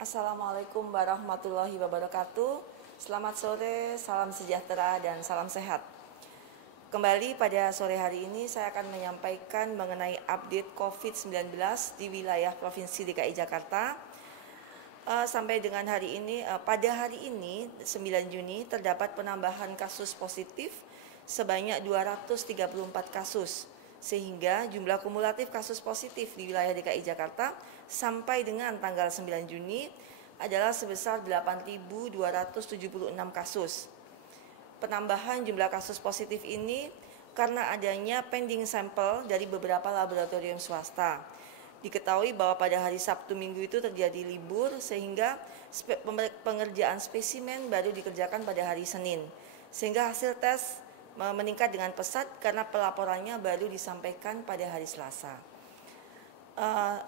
Assalamualaikum warahmatullahi wabarakatuh. Selamat sore, salam sejahtera dan salam sehat. Kembali pada sore hari ini saya akan menyampaikan mengenai update COVID-19 di wilayah Provinsi DKI Jakarta. Sampai dengan hari ini, pada hari ini 9 Juni terdapat penambahan kasus positif sebanyak 234 kasus. Sehingga jumlah kumulatif kasus positif di wilayah DKI Jakarta sampai dengan tanggal 9 Juni adalah sebesar 8.276 kasus. Penambahan jumlah kasus positif ini karena adanya pending sampel dari beberapa laboratorium swasta. Diketahui bahwa pada hari Sabtu Minggu itu terjadi libur sehingga pengerjaan spesimen baru dikerjakan pada hari Senin. Sehingga hasil tes meningkat dengan pesat karena pelaporannya baru disampaikan pada hari Selasa.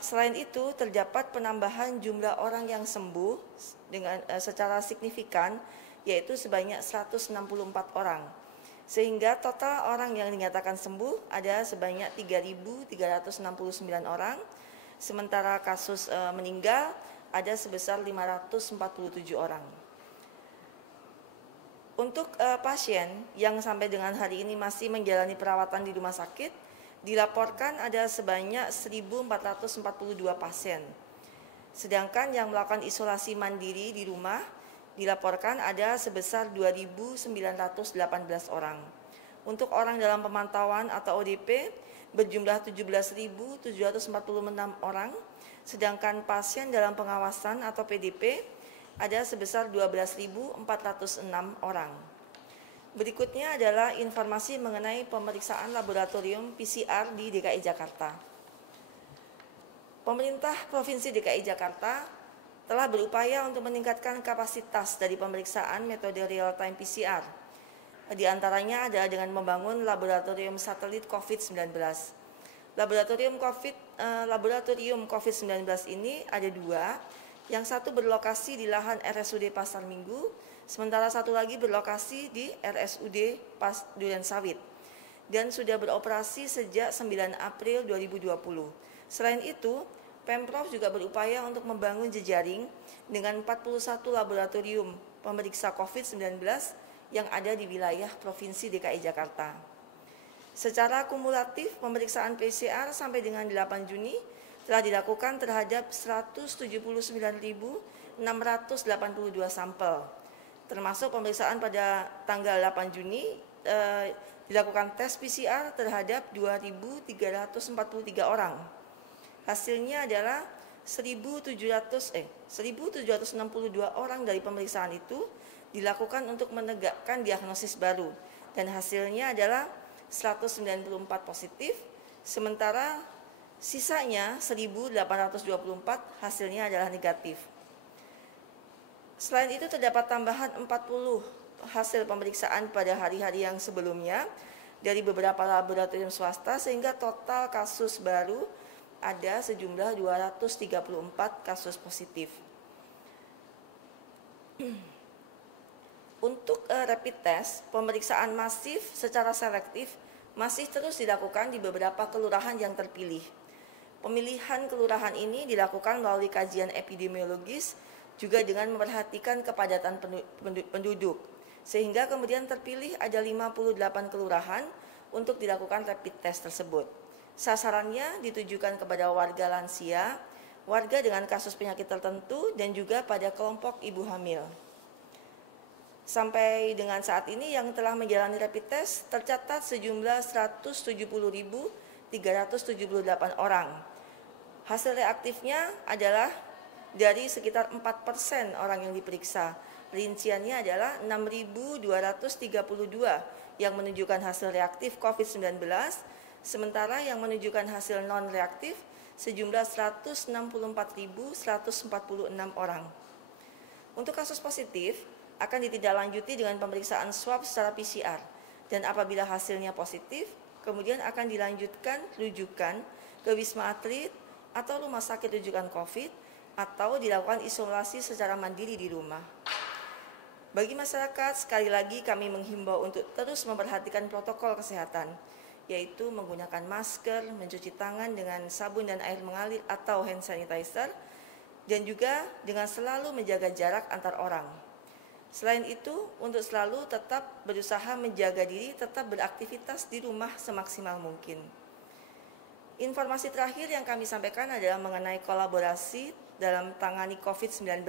Selain itu terdapat penambahan jumlah orang yang sembuh dengan secara signifikan yaitu sebanyak 164 orang. Sehingga total orang yang dinyatakan sembuh ada sebanyak 3.369 orang. Sementara kasus meninggal ada sebesar 547 orang. Untuk pasien yang sampai dengan hari ini masih menjalani perawatan di rumah sakit, dilaporkan ada sebanyak 1.442 pasien. Sedangkan yang melakukan isolasi mandiri di rumah, dilaporkan ada sebesar 2.918 orang. Untuk orang dalam pemantauan atau ODP, berjumlah 17.746 orang, sedangkan pasien dalam pengawasan atau PDP, ada sebesar 12.406 orang. Berikutnya adalah informasi mengenai pemeriksaan laboratorium PCR di DKI Jakarta. Pemerintah Provinsi DKI Jakarta telah berupaya untuk meningkatkan kapasitas dari pemeriksaan metode real-time PCR. Di antaranya adalah dengan membangun laboratorium satelit COVID-19. Laboratorium COVID-19 ini ada dua. Yang satu berlokasi di lahan RSUD Pasar Minggu, sementara satu lagi berlokasi di RSUD Durensawit dan sudah beroperasi sejak 9 April 2020. Selain itu, Pemprov juga berupaya untuk membangun jejaring dengan 41 laboratorium pemeriksa COVID-19 yang ada di wilayah Provinsi DKI Jakarta. Secara kumulatif, pemeriksaan PCR sampai dengan 8 Juni telah dilakukan terhadap 179.682 sampel. Termasuk pemeriksaan pada tanggal 8 Juni dilakukan tes PCR terhadap 2.343 orang. Hasilnya adalah 1.762 orang dari pemeriksaan itu dilakukan untuk menegakkan diagnosis baru dan hasilnya adalah 194 positif, sementara sisanya 1.824 hasilnya adalah negatif. Selain itu terdapat tambahan 40 hasil pemeriksaan pada hari-hari yang sebelumnya dari beberapa laboratorium swasta sehingga total kasus baru ada sejumlah 234 kasus positif. Untuk rapid test, pemeriksaan masif secara selektif masih terus dilakukan di beberapa kelurahan yang terpilih. Pemilihan kelurahan ini dilakukan melalui kajian epidemiologis juga dengan memperhatikan kepadatan penduduk. Sehingga kemudian terpilih ada 58 kelurahan untuk dilakukan rapid test tersebut. Sasarannya ditujukan kepada warga lansia, warga dengan kasus penyakit tertentu, dan juga pada kelompok ibu hamil. Sampai dengan saat ini yang telah menjalani rapid test tercatat sejumlah 170.378 orang. Hasil reaktifnya adalah dari sekitar 4% orang yang diperiksa. Rinciannya adalah 6.232 yang menunjukkan hasil reaktif COVID-19, sementara yang menunjukkan hasil non-reaktif sejumlah 164.146 orang. Untuk kasus positif, akan ditindaklanjuti dengan pemeriksaan swab secara PCR, dan apabila hasilnya positif, kemudian akan dilanjutkan rujukan ke Wisma Atlet atau rumah sakit rujukan COVID atau dilakukan isolasi secara mandiri di rumah. Bagi masyarakat, sekali lagi kami menghimbau untuk terus memperhatikan protokol kesehatan, yaitu menggunakan masker, mencuci tangan dengan sabun dan air mengalir atau hand sanitizer, dan juga dengan selalu menjaga jarak antar orang. Selain itu, untuk selalu tetap berusaha menjaga diri, tetap beraktivitas di rumah semaksimal mungkin. Informasi terakhir yang kami sampaikan adalah mengenai kolaborasi dalam tangani COVID-19.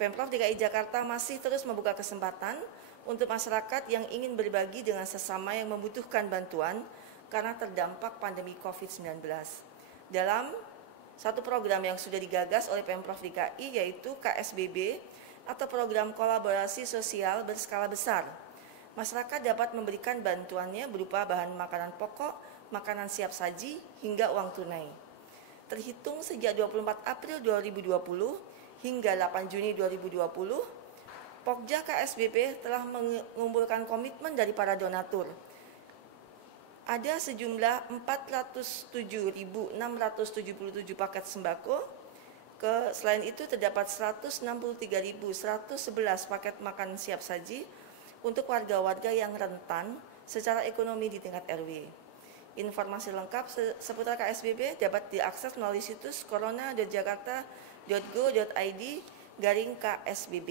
Pemprov DKI Jakarta masih terus membuka kesempatan untuk masyarakat yang ingin berbagi dengan sesama yang membutuhkan bantuan karena terdampak pandemi COVID-19. Dalam satu program yang sudah digagas oleh Pemprov DKI yaitu KSBB atau program kolaborasi sosial berskala besar. Masyarakat dapat memberikan bantuannya berupa bahan makanan pokok, makanan siap saji, hingga uang tunai. Terhitung sejak 24 April 2020 hingga 8 Juni 2020, Pokja KSBB telah mengumpulkan komitmen dari para donatur. Ada sejumlah 407.677 paket sembako. Selain itu terdapat 163.111 paket makan siap saji untuk warga-warga yang rentan secara ekonomi di tingkat RW. Informasi lengkap seputar KSBB dapat diakses melalui situs corona.jakarta.go.id/KSBB.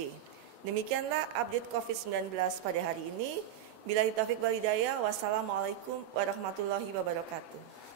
Demikianlah update COVID-19 pada hari ini. Billahi taufiq wal hidayah. Wassalamualaikum warahmatullahi wabarakatuh.